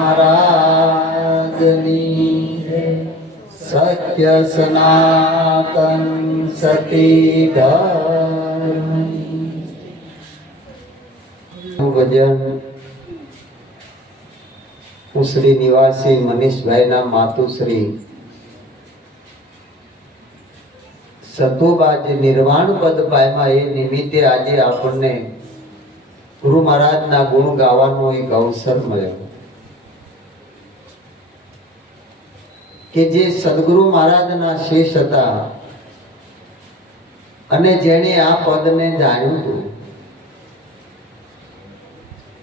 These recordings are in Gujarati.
મહારાજની સત્ય સનાતન સતી ધર્મ ભજન ઉસરી નિવાસી મનીષભાઈના માતુશ્રી સતુબાજી નિર્વાણ પદ પામ્યા એ નિમિત્તે આજે આપણને ગુરુ મહારાજના ગુણ ગાવાનો એક અવસર મળ્યો કે જે સદગુરુ મહારાજના શિષ્ય હતા અને જેણે આ પદને જાણ્યું હતું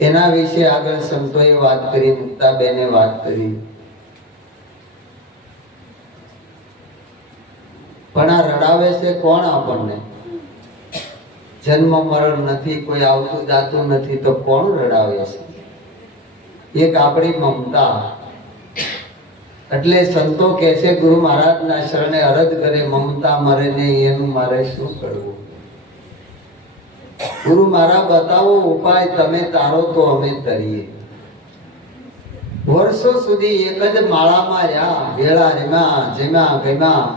એના વિશે આગળ સંતોએ વાત કરી, મુક્તાબેને વાત કરી. પણ આ રડાવે છે કોણ આપણને? જન્મ મરણ નથી, કોઈ આવતું જાતું નથી, તો કોણ રડાવે છે? એક આપણી મમતા. એટલે સંતો કહે છે ગુરુ મહારાજના શરણે અરજ કરે, મમતા મરે ને એનું મારે શું કરવું? ગુરુ મહારાજ બતાવો ઉપાય, તમે તારો તો અમે તરીએ. વર્ષો સુધી એક જ માળામાં રહ્યા, ભેળા રેમાં જેમાં ગમ્યા,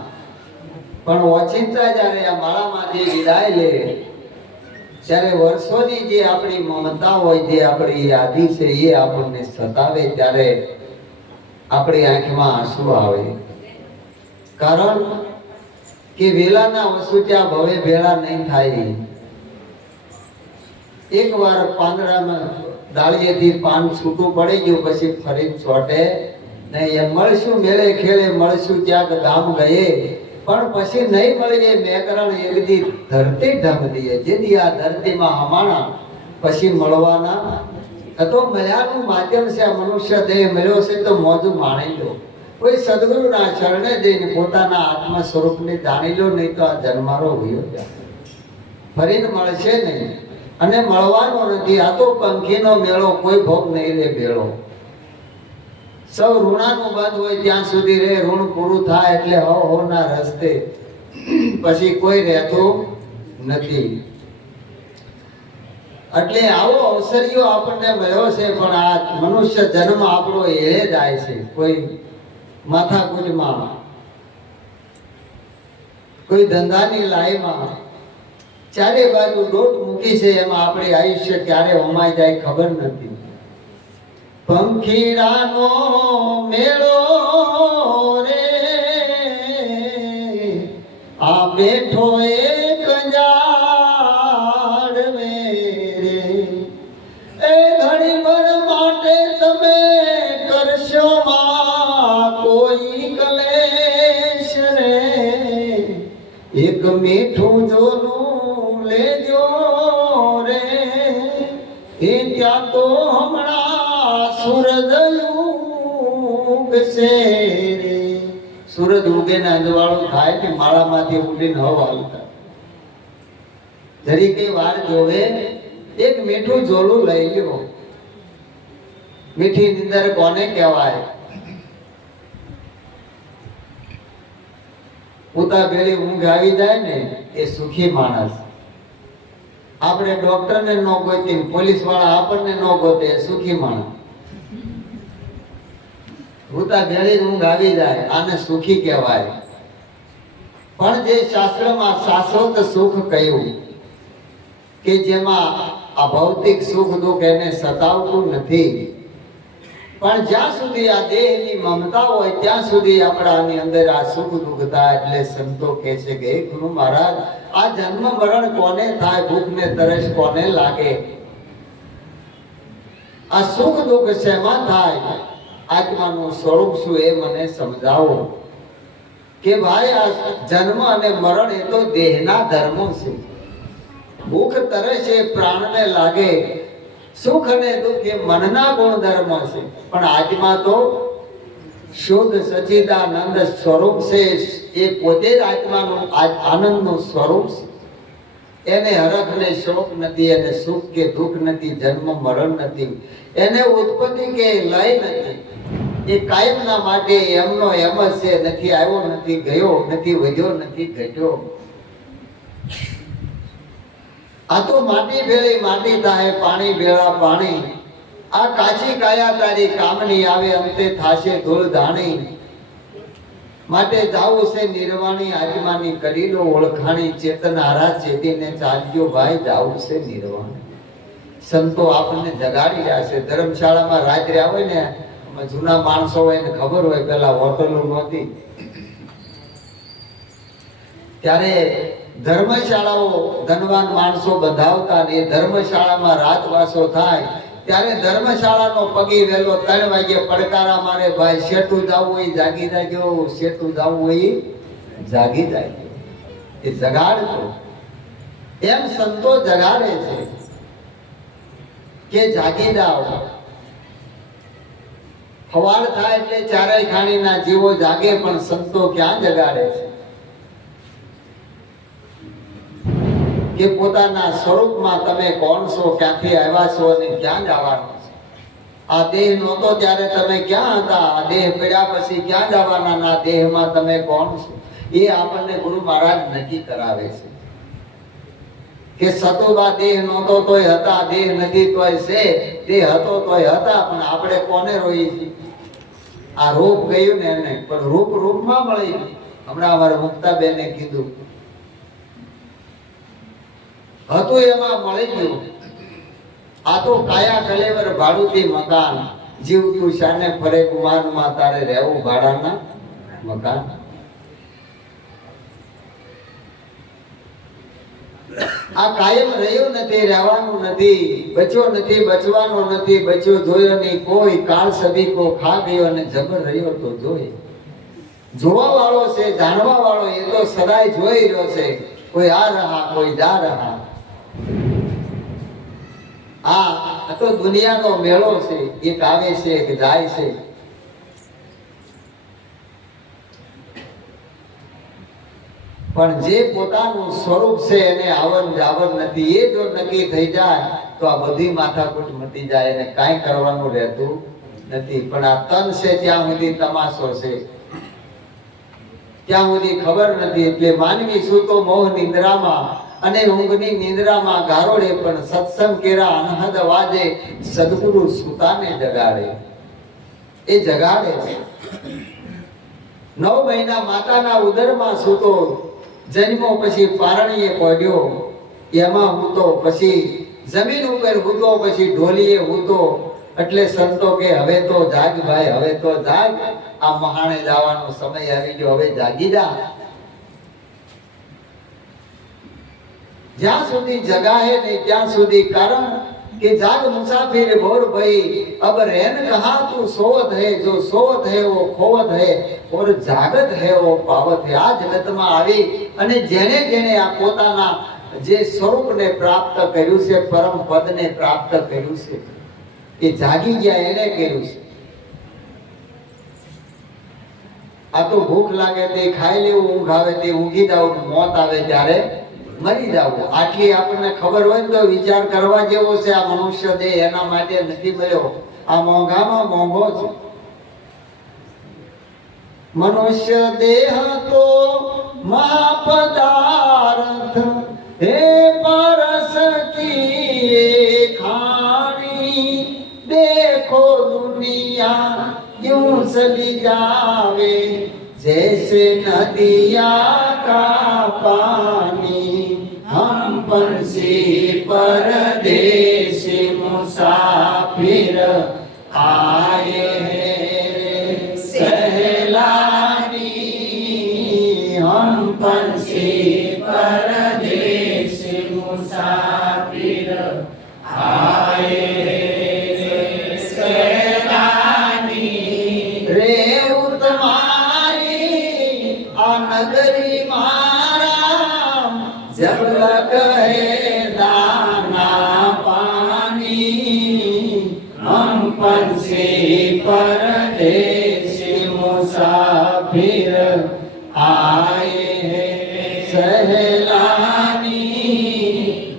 પણ ઓચિંતા જયારે આ માળામાંથી વિદાય લે ત્યારે વર્ષોની જે આપણી મમતા હોય, જે આપણી યાદી છે એ આપણને સતાવે ત્યારે આપણી આંખમાં આંસુ આવે. કારણ કે વેલાના વસુટ્યા ભવે ભેળા નહીં થાય. એક વાર પાંદડામાં ડાળીએથી પાન છૂટું પડી ગયું પછી ફરી ચોટે નહીં. મળશું મેળે ખેલે, મળશું ક્યાંક ગામ ગયે, પણ પછી નહીં મળીએ મેકરણ એકદી ધરતી ઢમ દઈએ. જેથી આ ધરતીમાં હમાણા પછી મળવાના તો મળ્યાનું માધ્યમ છે આ મનુષ્ય દેહ મળ્યો છે તો મોજું માણી લો. કોઈ સદગુરુના ચરણે જઈને પોતાના આત્મ સ્વરૂપને જાણી લો, નહીં તો આ જન્મારો ભયો જાય, ફરીને મળશે નહીં અને મળવાનો નથી. આ તો પંખીનો મેળો, કોઈ ભોગ નહીં રે ભેળો. સૌ ઋણાનું બંધ હોય ત્યાં સુધી રે, ઋણ પૂરું થાય એટલે હો ના રસ્તે પછી કોઈ રહેતું નથી. એટલે આવો અવસરીઓ આપણને મળ્યો છે, પણ આ મનુષ્ય જન્મ આપણો એળે જાય છે. કોઈ માથાકૂટમાં, કોઈ ધંધાની લાઈમાં, ચારે બાજુ દોટ મૂકી છે, એમાં આપણે આયુષ્ય ક્યારે હોમાઈ જાય ખબર નથી. પંખીડાનો મેળો રે આ બેઠો એક ઝાડ મેરે, એ ઘડી ભર માટે તમે કરશો માં કોઈ કલેશ રે, એક મીઠું જોનું લેજો રે, એ ત્યાં તો હમણાં સૂરજ ઉગશે રે. સૂરજ ઉગે ને અંજવાળું થાય ને માળામાંથી ઉડીને હવા આવતા જરી કઈ વાર જોવે, એક મીઠું જોલું લઈ લ્યો. મીઠી નિંદર કોને કહેવાય? ઉતા ભેળી ઊંઘ આવી જાય ને એ સુખી માણસ. આપણે ડોક્ટરને ન ગોતી, પોલીસ વાળા આપણને ન ગોતે, સુખી માણસ. ઉતા ભેળી ઊંઘ આવી જાય, આને સુખી કહેવાય. પણ જે શાસ્ત્રમાં શાશ્વત સુખ કહ્યું કે જેમાં આ ભૌતિક સુખ દુઃખ એને સતાવતું નથી, પણ જ્યાં સુધી આ દેહની મમતા હોય ત્યાં સુધી આપણાની અંદર આ સુખ દુઃખ થાય. એટલે સંતો કહે છે કે હે ગુરુ મહારાજ, આ જન્મ મરણ કોને થાય, ભૂખ ને તરસ કોને લાગે, આ સુખ દુઃખ શેમાં થાય, આત્માનું સ્વરૂપ શું એ મને સમજાવો. કે ભાઈ આ જન્મ અને મરણ એ તો દેહના ધર્મો છે. ભૂખ તરસ એ પ્રાણને લાગે, સુખ અને દુઃખ એ મનના ગુણધર્મ છે. પણ આત્મા તો શુદ્ધ સચ્ચિદાનંદ સ્વરૂપ છે, એ પોતે જ આત્માનું આનંદનું સ્વરૂપ છે. એને હરખ ને શોક નથી, એને સુખ કે દુઃખ નથી, જન્મ મરણ નથી, એને ઉત્પત્તિ કે લય નથી. એ કાયમના માટે એમનો એમ જ છે, નથી આવ્યો, નથી ગયો, નથી વધ્યો, નથી ઘટ્યો. આ તો માટી ભેળી માટી થાય, પાણી ભેળા પાણી. આ કાચી કાયા તારી કામની આવે અંતે થાશે ધૂળ ધાણી માટે જાવું છે નિર્વાણી આત્માની કરી લો ઓળખાણી ચેતન હારા ચેતીને ચાલજો ભાઈ જાવું છે નિર્વાણી સંતો આપણને જગાડી રહ્યા છે ધર્મશાળામાં રાત રહ્યા હોય ને જૂના માણસો હોય ને ખબર હોય પેલા હોટલો નહોતી ત્યારે ધર્મશાળાઓ ધનવાન માણસો બંધાવતા ને ધર્મશાળામાં રાતવાસો થાય ત્યારે ધર્મશાળાનો પગી વહેલો 3 વાગે પડકારા મારે ભાઈ શેઠું જાવું હોય જાગી જાજો શેઠું જાવું હોય જાગી જાજો એ જગાડતો એમ સંતો જગાડે છે કે જાગી જાઓ સવાર થાય એટલે ચારેય ખાણીના જીવો જાગે પણ સંતો ક્યાં જગાડે છે કે પોતાના સ્વરૂપમાં તમે કોણ છો ક્યાંથી આવ્યા છો અને ક્યાં જવાનું છે આ દેહ નહોતો ત્યારે તમે ક્યાં હતા આ દેહ પડ્યા પછી ક્યાં જવાના ના દેહમાં તમે કોણ છો એ આપણને ગુરુ મહારાજ નક્કી કરાવે છે કે સતુબા દેહ નહોતો તોય હતા દેહ નથી તોય છે દેહ હતો તોય હતા પણ આપણે કોને રોઈએ છીએ આ રૂપ ગયું ને એને પણ રૂપમાં મળી ગયું હમણાં અમારે મુક્તાબેને કીધું હતું એમાં મળી ગયું આ તો કાયા કલેવર ભાડુથી મકાન જીવતું શાને ફરે કુમારમાં તારે રહેવું ભાડાના મકાન આ કાયમ રહ્યું નથી રહેવાનું નથી બચ્યો નથી બચવાનો નથી બચ્યો જોયો નહીં કોઈ કાળ સદી કો ખા ગયો અને જબર રહ્યો તો જોઈ જોવા વાળો છે જાણવા વાળો એ તો સદાય જોઈ રહ્યો છે કોઈ આ રહા કોઈ જા રહા આ તો દુનિયાનો મેળો છે એક આવે છે એક જાય છે પણ જે પોતાનું સ્વરૂપ છે એને આવન જાવન નથી એ જો નક્કી થઈ જાય તો આ બધી માથાકૂટ મટી જાય એને કાંઈ કરવાનું રહેતું નથી પણ આ તન છે ત્યાં સુધી તમાશો છે ત્યાં સુધી ખબર નથી એટલે માનવી સૂતો મોહ નિંદ્રામાં અને ઊંઘની નિંદ્રામાં ગારોડે પણ સત્સંગ કેરા અનહદ વાજે સદગુરુ સુતાને જગાડે એ જગાડે છે 9 મહિના માતાના ઉદરમાં સૂતો જન્મો પછી પારણીએ પડ્યો એમાં હૂતો પછી જમીન ઉપર હૂતો પછી ઢોલીએ હૂતો એટલે સંતો કે હવે તો જાગ ભાઈ હવે તો જાગ આ મહાણે જવાનો સમય આવી ગયો હવે જાગી જા જ્યાં સુધી જગાહે નહીં ત્યાં સુધી કારણ कि जाग मुसाफिर भोर भई अब रहन कहा तू सोवत है जो सोवत है वो खोवत है और जागत है वो पावत है आ जगत में આવી અને જેને જેને આ પોતાના જે સ્વરૂપને પ્રાપ્ત કર્યું છે પરમ પદને પ્રાપ્ત કર્યું છે એ જાગી ગયા એને કર્યું છે આ તો ભૂખ લાગે તે ખાઈ લેવું ઊંઘ આવે તે ઊંઘી જાવ મોત આવે ત્યારે મરી જાવ આટલી આપણને ખબર હોય તો વિચાર કરવા જેવો છે આ મનુષ્ય દેહ એના માટે નથી મળ્યો આ મોંઘામાં મોંઘો છે મનુષ્ય દેહ તો મહાપદાર્થ હે પરસ કી ખાણી देखो दुनिया यूं चली जावे जैसे नदिया का पानी हम पंछी परदेश मुसाफिर आए हैं सहलानी हम पंछी परदेश मुसाफिर आए नगरी मारा जब लगे दाना पानी हम पंछी परदेसी मुसाफिर आए हैं सहलानी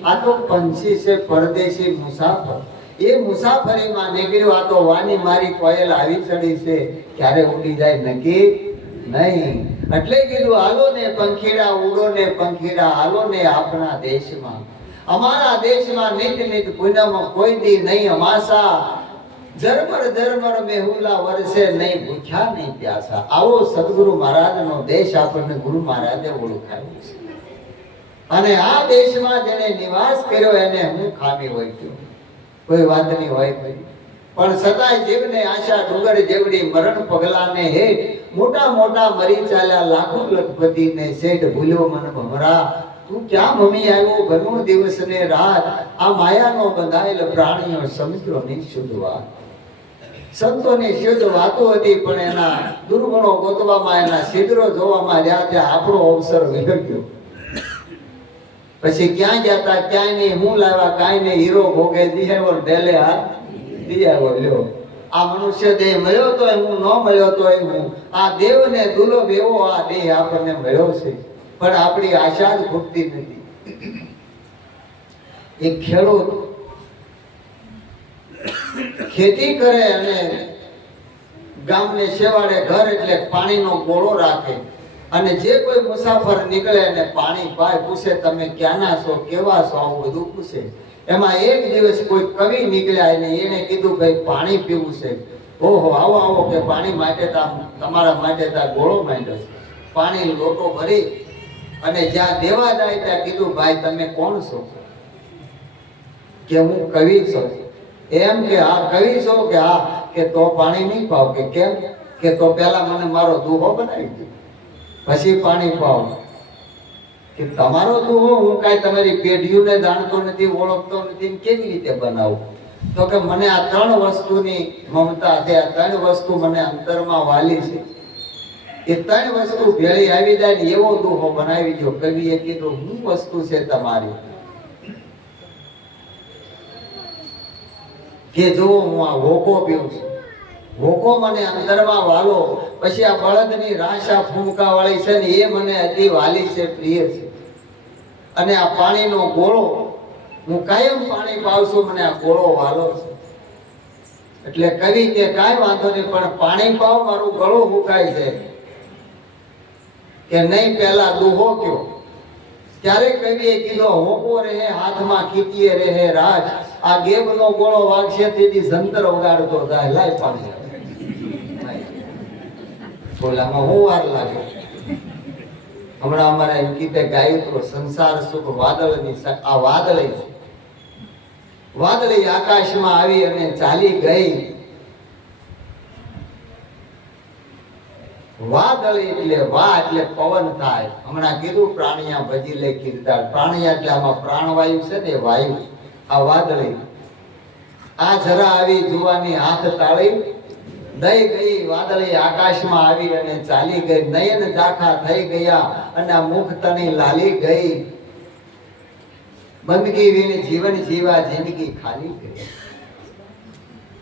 आ तो पंछी से परदेसी मुसाफर એ મુસાફરીમાં નીકળ્યો આ તો વાની મારી કોયલ આવી ચડી છે ક્યારે ઉડી જાય નક્કી નહીં એટલે કીધું હાલો ને પંખીડા ઉડો ને પંખીડા હાલો ને આપણા દેશમાં અમારા દેશમાં નિત નિત પૂનમ કોઈ દી નહીં અમાસા ઝરમર ઝરમર મેહુલા વરસે નહીં ભૂખ્યા નહીં પ્યાસા. આવો સદગુરુ મહારાજનો દેશ આપણને ગુરુ મહારાજે ઓળખાવ્યો છે. અને આ દેશમાં જેને નિવાસ કર્યો એને હું ખામી હોય ગયો, કોઈ વાત નહીં હોય ભાઈ. પણ છતાંય જીવને આશા ડુંગર જેવડી મરણ પગલાને હેઠ મોટા મોટા મરી ચાલ્યા લાખો લખપતિને શેઠ ભૂલ્યો મન ભમરા. તું ક્યાં ભમી આવ્યો ઘણો દિવસ ને રાત, આ માયાનો બંધાયેલ પ્રાણીઓ સમજો નહીં શુદ્ધ વાત. સંતોની શુદ્ધ વાતો હતી પણ એના દુર્ગુણો ગોતવામાં, એના છિદ્રો જોવામાં જ્યાં ત્યાં આપણો અવસર વિહર્યો. પછી ક્યાં જતા ક્યાંય નહીં, હું લાવ્યા કાંઈ નહીં, હીરો ભોગે દિયાવો ઢેલે હાથ દિયાવો લ્યો. આ મનુષ્ય દેહ મળ્યો તો હું, ન મળ્યો તો હું. આ દેવને દુર્લભ એવો આ દેહ આપણને મળ્યો છે, પણ આપણી આશા જ ખૂટતી નથી. એક ખેડૂત ખેતી કરે અને ગામને છેવાડે ઘર એટલે પાણીનો ગોળો રાખે, અને જે કોઈ મુસાફર નીકળે અને પાણી પાય પૂછે તમે ક્યાંના છો, કેવા છો, આવું બધું પૂછે. એમાં એક દિવસ કોઈ કવિ નીકળ્યા અને એને કીધું ભાઈ પાણી પીવું છે. ઓહો આવો આવો કે પાણી માટે તમારા માટે ગોળો માંડ્યો છે. પાણી લોટો ભરી અને જ્યાં દેવા જાય ત્યાં કીધું ભાઈ તમે કોણ છો? કે હું કવિ છું. એમ કે હા કવિ છો? કે હા. કે તો પાણી નહીં પાવ? કે કેમ? કે તો પેલા મને મારો દુહો બનાવી દો પછી પાણી પાવ. કે તમારો દુહો હું કાંઈ તમારી પેઢીઓને જાણતો નથી, ઓળખતો નથી, કેવી રીતે બનાવું? તો કે મને આ ત્રણ વસ્તુની મમતા છે, આ ત્રણ વસ્તુ મને અંતરમાં વાલી છે. એ ત્રણ વસ્તુ ભેળી આવી જાય ને એવો દુહો બનાવી દો. કવિએ કીધું હું વસ્તુ છે તમારી? કે જો હું આ હોકો પીઉં છું, હોકો મને અંદરમાં વાલો. પછી આ બળદની રાશા ફૂંકા વાળી છે ને એ મને અતિ વાલી છે, પ્રિય છે. અને આ પાણીનો ગોળો હું કાયમ પાણી પાઉં છું, મને આ ગોળો વાલો છે. એટલે કવિ કે કાંઈ વાંધો નહીં, પણ પાણી પાવ મારું ગળું ફૂંકાય છે. કે નહીં પહેલા દુહો કયો. ત્યારે કવિએ કીધો હોકો રહે હાથમાં કીટીએ રહે રાજ, આ ગેબનો ગોળો વાગશે તેથી જંતર વગાડતો જાય. લાય પાણી બોલામાં હું વાર લાગે. હમણાં અમારા એમ કીધે ગાયું તો સંસાર સુખ વાદળની, આ વાદળી છે. વાદળી આકાશમાં આવી અને ચાલી ગઈ. વાદળી એટલે વા એટલે પવન થાય. હમણાં કીધું પ્રાણિયા ભજી લે કીર્તાર. પ્રાણિયા એટલે આમાં પ્રાણવાયુ છે ને વાયુ. આ વાદળી આ જરા આવી જુવાની હાથ તાળી દઈ ગઈ. વાદળી આકાશમાં આવી અને ચાલી ગઈ. નયન ઝાખા થઈ ગયા અને આ મુખ તણી લાલી ગઈ. બંદગી વીને જીવન જીવા જિંદગી ખાલી ગઈ.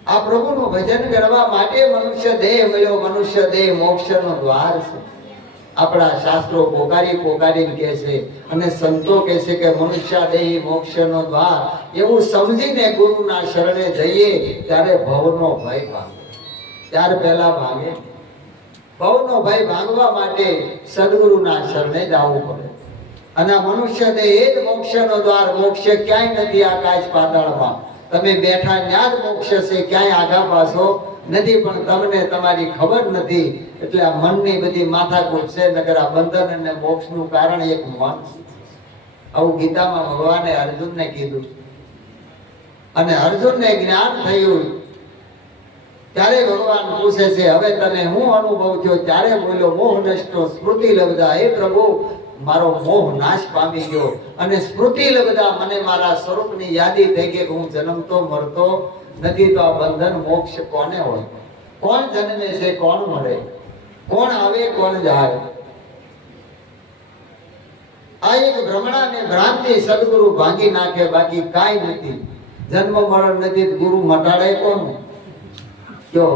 આ પ્રભુનું ભજન કરવા માટે મનુષ્ય દેહ મળ્યો. મનુષ્ય દેહ મોક્ષનો દ્વાર છે. આપણા શાસ્ત્રો પોકારીને કહે છે અને સંતો કહે છે કે મનુષ્ય દેહ મોક્ષનો દ્વાર. એવું સમજીને ગુરુના શરણે જઈએ ત્યારે ભવનો ભય ભાગે. ત્યાર પહેલા ભાગે. ભવનો ભય ભાગવા માટે સદગુરુના શરણે જવું પડે. અને આ મનુષ્ય દેહ એ જ મોક્ષનો દ્વાર. મોક્ષ ક્યાંય નથી આકાશ પાતાળમાં. તમે બેઠા ત્યાં જ મોક્ષ છે, ક્યાંય આગા પાછો નથી. પણ તમને તમારી ખબર નથી. એટલે આ મનની બધી માથાકૂટ છે. નકર આ બંધન અને મોક્ષનું કારણ એક મન છે. આવું ગીતામાં ભગવાને અર્જુનને કીધું. અને અર્જુનને જ્ઞાન થયું ત્યારે ભગવાન પૂછે છે હવે તને હું અનુભવ થયો? ત્યારે બોલ્યો મોહ નષ્ટો સ્મૃતિ લબ્ધા. હે પ્રભુ મારો મોહ નાશ પામી ગયો અને સ્મૃતિ લબ્ધા. મને મારા સ્વરૂપની યાદી થઈ ગઈ કે હું જન્મતો મરતો નથી. તો આ બંધન મોક્ષ કોને હોય? કોણ જન્મે છે, કોણ મળે? કોણ આવે, કોણ જાય? આ એક ભ્રમણા ને ભ્રાંતિ સદગુરુ ભાંગી નાખે. બાકી કાંઈ નથી. જન્મ મરણ નથી. ગુરુ મટાડે કોણ? કયો?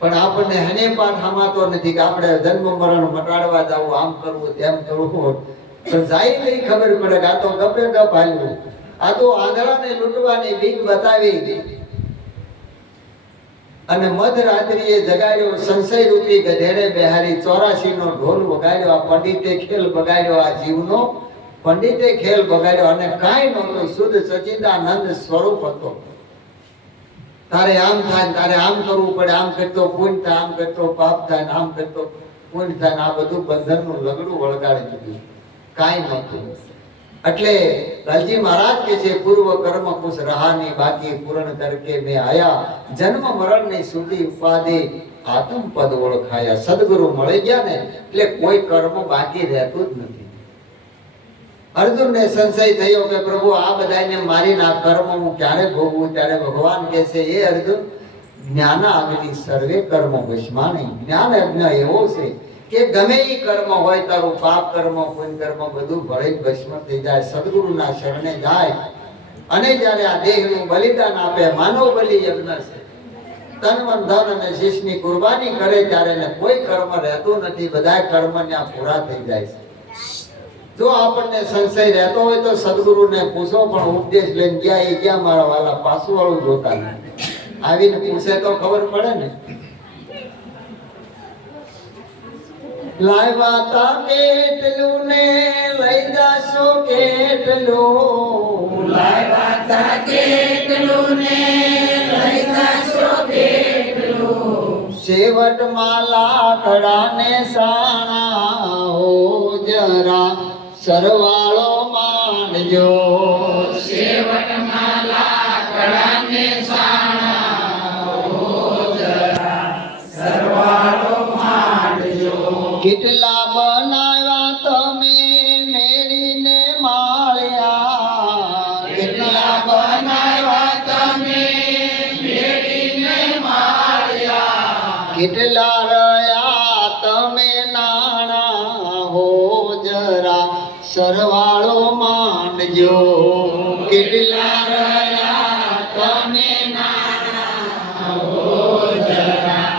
પણ આપણને હને પાઠ હમાતો નથી કે આપણે જન્મ મરણ મટાડવા જવું, આમ કરવું, તેમ કરવું. પણ જાય નહીં ખબર પડે કે આ તો ગપે ગપ હાલ્યું. આ તો આંધળાને લૂંટવાની બીક બતાવી અને મધરાત્રિએ જગાડ્યો. સંશય રૂપી ગધેડે બેહારી 84 નો ઢોલ વગાડ્યો. આ પંડિતે ખેલ બગાડ્યો. આ જીવનો પંડિતે ખેલ બગાડ્યો. અને કાંઈ નહોતું. શુદ્ધ સચિદાનંદ સ્વરૂપ હતો. તારે આમ થાય, તારે આમ કરવું પડે, આમ કરતો પુણ્ય થાય, આમ કરતો પાપ થાય, આમ કરતો પુણ્ય થાય. આ બધું બંધનનું લગડું વળગાડી દીધું, કાંઈ નહોતું. એટલે લાલજી મહારાજ કે છે પૂર્વ કર્મ કુછ રહા નહીં બાકી પૂર્ણ કરકે મેં આયા, જન્મ મરણ ની સુધી ઉપાધિ આત્મ પદ ઓળખાયા. સદગુરુ મળી ગયા ને એટલે કોઈ કર્મ બાકી રહેતું જ નથી. અર્જુનને સંશય થયો કે પ્રભુ આ બધાને મારીને આ કર્મ હું ક્યારે ભોગવું? ત્યારે ભગવાન કહે છે એ અર્જુન, જ્ઞાન આગલી સર્વે કર્મ ભસ્માની. જ્ઞાન યજ્ઞ એવો છે કે ગમે એ કર્મ હોય, તારું પાપ કર્મ પુણ્ય કર્મ બધું ભળે ભસ્મ થઈ જાય. સદગુરુના શરણે જાય અને જ્યારે આ દેહનું બલિદાન આપે, માનવ બલિ યજ્ઞ છે, તન મન ધન અને શીશની કુરબાની કરે ત્યારે એને કોઈ કર્મ રહેતું નથી. બધા કર્મ ત્યાં પૂરા થઈ જાય છે. જો આપણને સંશય રહેતો હોય તો સદગુરુને પૂછો, પણ ઉપદેશ લઈને ગયા એ ક્યાં મારા વાલા પાછું વાળું જોતા નથી. આવીને પૂછે તો ખબર પડે ને. લાવ્યા તા કેટલું ને લઈ જાશો કેટલું, લાવ્યા તા કેટલું ને લઈ જાશો કેટલું, છેવટમાં લાકડા ને સાણા હો જરા સરવાળો માંડજો, છેવટમાં લાકડા ને સાણા હો જરા સરવાળો માંડજો. કેટલા બનાવ્યા તમે મેળીને માળ્યા, કેટલા બનાવ્યા તમે મેળીને માળ્યા, કેટલા રહ્યા તમે નાણા હો જરા સરવાળો માંડજો, કેટલા રહ્યા તમે નાણા હો જરા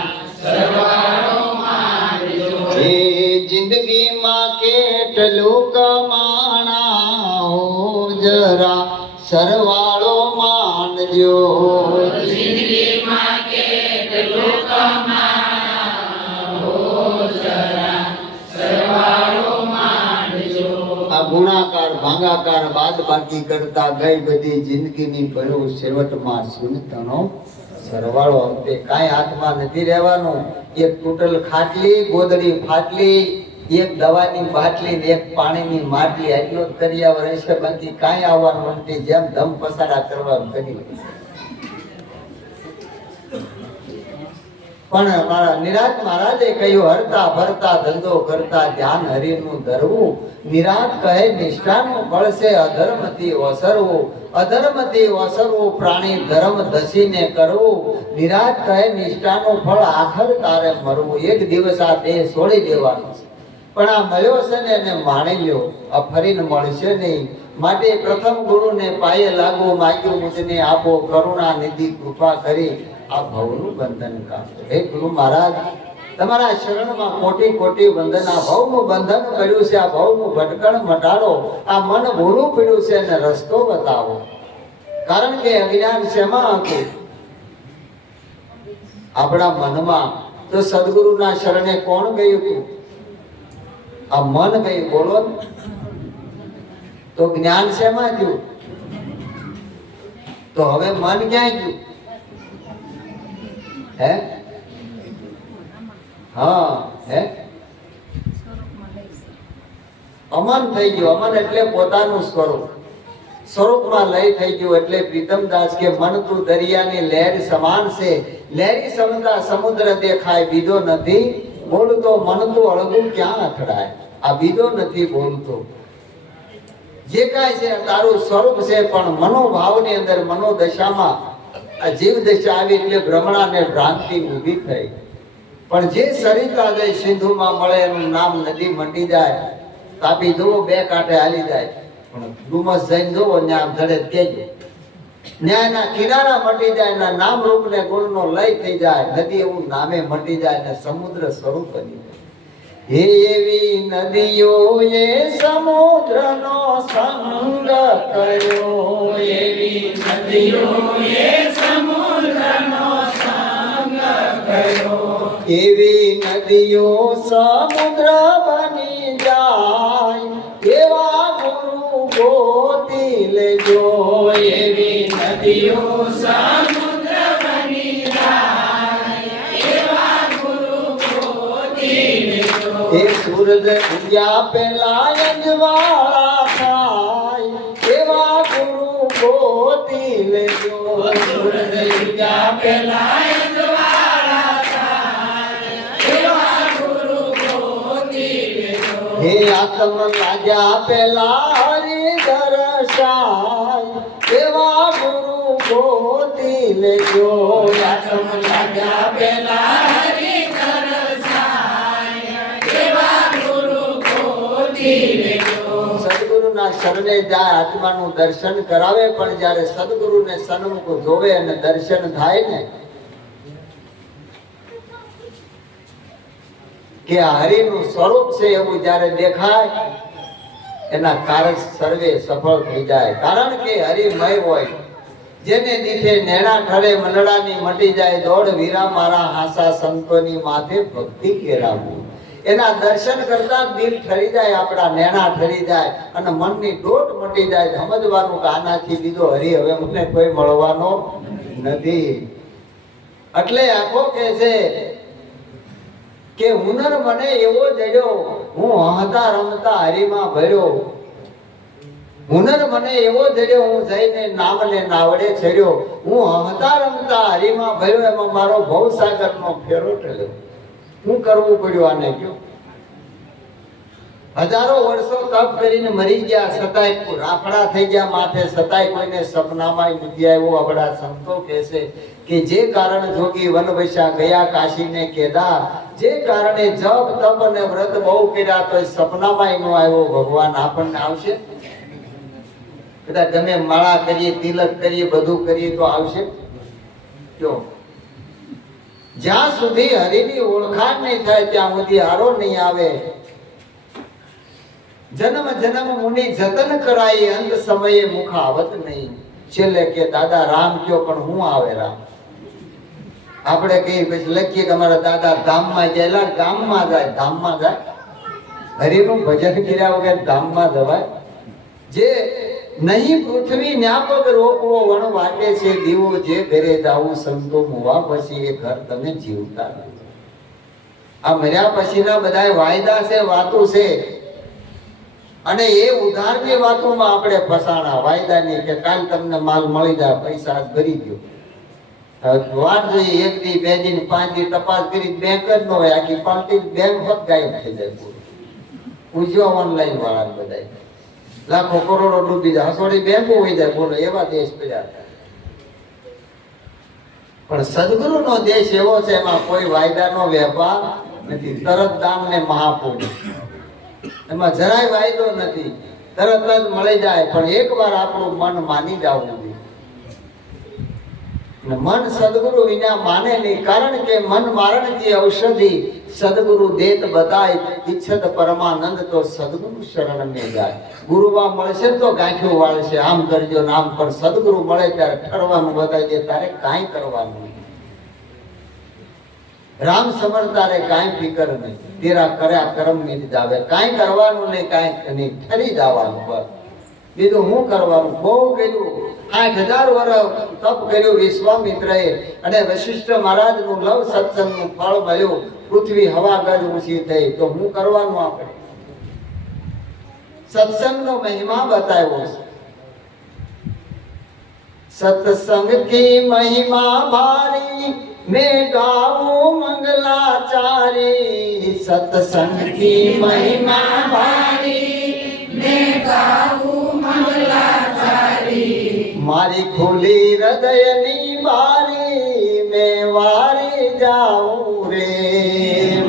સરવાળો માંડજો. એ જિંદગીમાં કેટલું કમાણા હો જરા સરવાળો માંડજો, જિંદગીમાં કેટલું કમાણા હો જરા સરવાળો માંડજો. આ ગુણાકાર ભાગાકાર બાદ બાકી કરતા ગઈ બધી જિંદગીની ભર્યું છેવટમાં શૂન્યતાનો સરવાળો. અંતે કાંઈ હાથમાં નથી રહેવાનું. એક તૂટલ ખાટલી, ગોદડી ફાટલી, એક દવાની બાટલી ને એક પાણીની માટલી, આટલો જ કર્યા વર્ષે બાકી કાંઈ આવવાનું નથી. જેમ ધમ પસારા કરવા કરી. પણ મારા નિરાત મહારાજે કહ્યું, હરતા ભરતા ધંધો કરતા ધ્યાન હરિનું ધરવું. નિરાત કહે નિષ્ઠાનું ફળ છે અધર્મથી ઓસરવું, અધર્મથી ઓસરવું પ્રાણી ધર્મ ધસીને કરવું. નિરાત કહે નિષ્ઠાનું ફળ આખર તારે મરવું. એક દિવસ આ દેહ છોડી દેવાનો છે, પણ આ મળ્યો છે ને એને માણી લ્યો, આ ફરીને મળશે નહીં. માટે પ્રથમ ગુરુને પાયે લાગુ માગ્યું, મુજને આપો કરુણા નિધિ કૃપા કરી આ ભવનું બંધન કાપો. હે ગુરુ મહારાજ, તમારા શરણમાં કોટી કોટી વંદન. આ ભવનું બંધન કર્યું છે, આ ભવનું ભટકણ મટાડો, આ મન ભૂલું પડ્યું છે એને રસ્તો બતાવો. કારણ કે અજ્ઞાન શેમાં હતું? આપણા મનમાં. તો સદગુરુના શરણે કોણ ગયું હતું? આ મન ગયું. બોલો. તો જ્ઞાન શેમાં થયું? તો હવે મન ક્યાં ગયું? હે? હા, હે? અમન થઈ ગયું. અમન એટલે પોતાનું સ્વરૂપ. સ્વરૂપમાં લય થઈ ગયું. એટલે પ્રીતમદાસ કે મન તું દરિયાની લહેર સમાન છે, લહેરી સમુદ્ર સમુદ્ર દેખાય બીજો નથી બોલતો, મન તું અળગું ક્યાં અથડાય. આ બીજો નથી બોલતો. જે કાંઈ છે તારું સ્વરૂપ છે, પણ મનોભાવની અંદર મનોદશામાં આ જીવ દશા આવી એટલે ભ્રમણા ને ભ્રાંતિ ઊભી થઈ. પણ જે સરિતા જાય સિંધુમાં મળે એનું નામ નદી મંડી જાય. તાપી જુઓ બે કાંઠે હાલી જાય, પણ ડુમસ જઈને જુઓ ત્યાં ધડે કેજો ન્યાયના કિનારા મટી જાય, એના નામ રૂપ ને ગુણ નો લય થઈ જાય. નદી એવું નામે મટી જાય ને સમુદ્ર સ્વરૂપ બની જાય. હે એવી નદીઓ એ સમુદ્રનો સંગ કર્યો, એવી નદીઓ એ સમુદ્રનો સંગ કર્યો, એવી નદીઓ સમુદ્ર બની જાય, એવા ગુરુ ગોતી લેજો. એવી નદીઓ સમુદ્ર બની એ સૂરજ ઉગ્યા પેલા અંજવાળા થાય એવા ગુરુ ગોતી લેજો. સૂરજ ઉગ્યા પહેલા અંજવાળા થાય એવા ગુરુ ગોતી લેજો. હે આત્મ લાગ્યા પેલા હરિ દર્શાય એવા ગુરુ ગોતી લેજો. આત્મ લાગ્યા પહેલા હરિ દર્શાય એવા ગુરુ ગોતી લેજો. સદગુરુના શરણે જાય આત્માનું દર્શન કરાવે, પણ જ્યારે સદગુરુને સન્મુખ જોવે અને દર્શન થાય ને કે આ હરિનું સ્વરૂપ છે એવું જ્યારે દેખાય એના કારણ સર્વે સફળ થઈ જાય. કારણ કે હરિમય હોય. જેને દીઠે નેણા ઠરે મનડાની મટી જાય દોડ વીરા મારા હાસા સંતોની માથે ભક્તિ કેરાવું. એના દર્શન કરતા દિલ ઠરી જાય, આપણા નેણા ઠરી જાય અને મનની દોટ મટી જાય. સમજવાનું કે આનાથી બીજો હરિ હવે મને કોઈ મળવાનો નથી. એટલે આખો કે છે કે હુનર મને એવો જડ્યો હું હંતા રમતા હરિમાં ભર્યો. હુનર મને એવો જડ્યો હું જઈને નામને નાવડે ચડ્યો. હું હંતા રમતા હરિમાં ભર્યો, એમાં મારો ભવસાગરનો ફેરો ઠર્યો. શું કરવું પડ્યું આને કયો? હજારો વર્ષો તપ કરીને મરી ગયા, છતાંય રાફડા થઈ ગયા માથે, છતાંય કોઈને સપનામાં નથી આવ્યો. આપણા સંતો કહે છે કે જે કારણ જોગી વનવૈશા ગયા કાશીને કેદાર, જે કારણે જપ તપ અને વ્રત બહુ કર્યા તો સપનામાં નો આવ્યો. ભગવાન આપણને આવશે? કદાચ તમે માળા કરીએ, તિલક કરીએ, બધું કરીએ તો આવશે? જો જ્યાં સુધી હરિની ઓળખાણ નહીં થાય ત્યાં સુધી હારો નહીં આવે. જન્મ જન્મ મુનિ જતન કરાય અંત સમયે મુખ આવત નહીં. છેલ્લે કે દાદા રામ કયો, પણ હું આવે રામ? આપણે કહીએ પછી લખીએ કે અમારા દાદા ધામમાં ગયેલા. ગામમાં જાય, ધામમાં જાય? હરિનું ભજન કર્યા વગર ધામમાં જવાય? જે નહીં પૃથ્વી ન્યાપક રોપવો વણ વાટે છે દીવો, જે ઘરે જાવું સંતો મુવા પછી એ ઘર તમે જીવતા નથી. આ મર્યા પછીના બધા વાયદા છે, વાતો છે, અને એ ઉધારની વાતોમાં આપણે ફસાણા. વાયદાની કે કાલ તમને માલ મળી જાય, પૈસા ભરી ગયો. વાત જોઈએ એક દી, બે દી, 5 દી તપાસ કરી બેંક જ ન હોય, આખી પાર્ટી બેંક હોત ગાયબ થઈ જાય. પૂછ્યો ઓનલાઈન વાળા બધા લાખો કરોડો ડૂબી જાય, હસોડી બેંકો હોય જાય. બોલો એવા દેશ પડ્યા. પણ સદગુરુનો દેશ એવો છે એમાં કોઈ વાયદાનો વેપાર નથી. તરત દાન ને મહાપુણ્ય, એમાં જરાય વાયદો નથી, તરત જ મળી જાય. પણ એકવાર આપણું મન માની જવું જોઈએ. મન સદગુરુ વિના માને નહીં. કારણ કે મન મારણ કી ઔષધિ સદગુરુ દેત બતાય, ઈચ્છત પરમાનંદ તો સદગુરુ શરણ में જાય. ગુરુવા મળશે તો ગાંઠિયું વાળશે, આમ કરજો ને આમ. પણ સદગુરુ મળે ત્યારે ઠરવાનું બતાવી દે, તારે કાંઈ કરવાનું નહીં. રામ સમર તારે કાંઈ ફિકર નહીં, તેરા કર્યા કર્મ મિટ જાવે. કાંઈ કરવાનું નહીં, કાંઈ નહીં, ઠરી જવાનું બસ. બીજું શું કરવાનું? બહુ કર્યું. 8000 વર્ષ તપ કર્યું વિશ્વામિત્રએ, અને વશિષ્ઠ મહારાજનું લવ સત્સંગનું ફળ મળ્યું. પૃથ્વી હવા ગજ ઊંચી થઈ. તો શું કરવાનું? આપણે સત્સંગનો મહિમા બતાવ્યો છે. સત્સંગ કી મહિમા ભારી મેં ગાવું મંગલાચારી. સત્સંગ કી મહિમા ભારી મેં ગાવું મંગલાચારી. મારી ખુલી હૃદયની બારી મેં વારી જાઉં રે.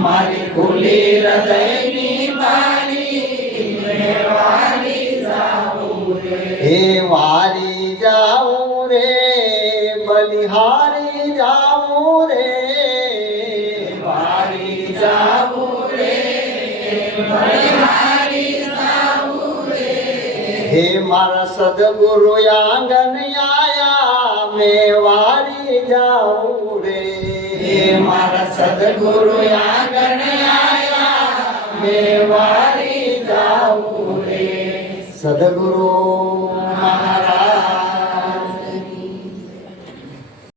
મારી ખુલી હૃદયની બારી મેં વારી જાઉં રે. હે વારી જાઉં રે, બલિહારી જાઉં રે. વારી જાઉં રે, બલિહારી જાઉં રે. હે મારા સદગુરુ આંગન આયા મેં વારી જાઉં રે. હે મારા સદગુરુ આંગણ આયા મેં વારી જાઉં રે. સદગુરુ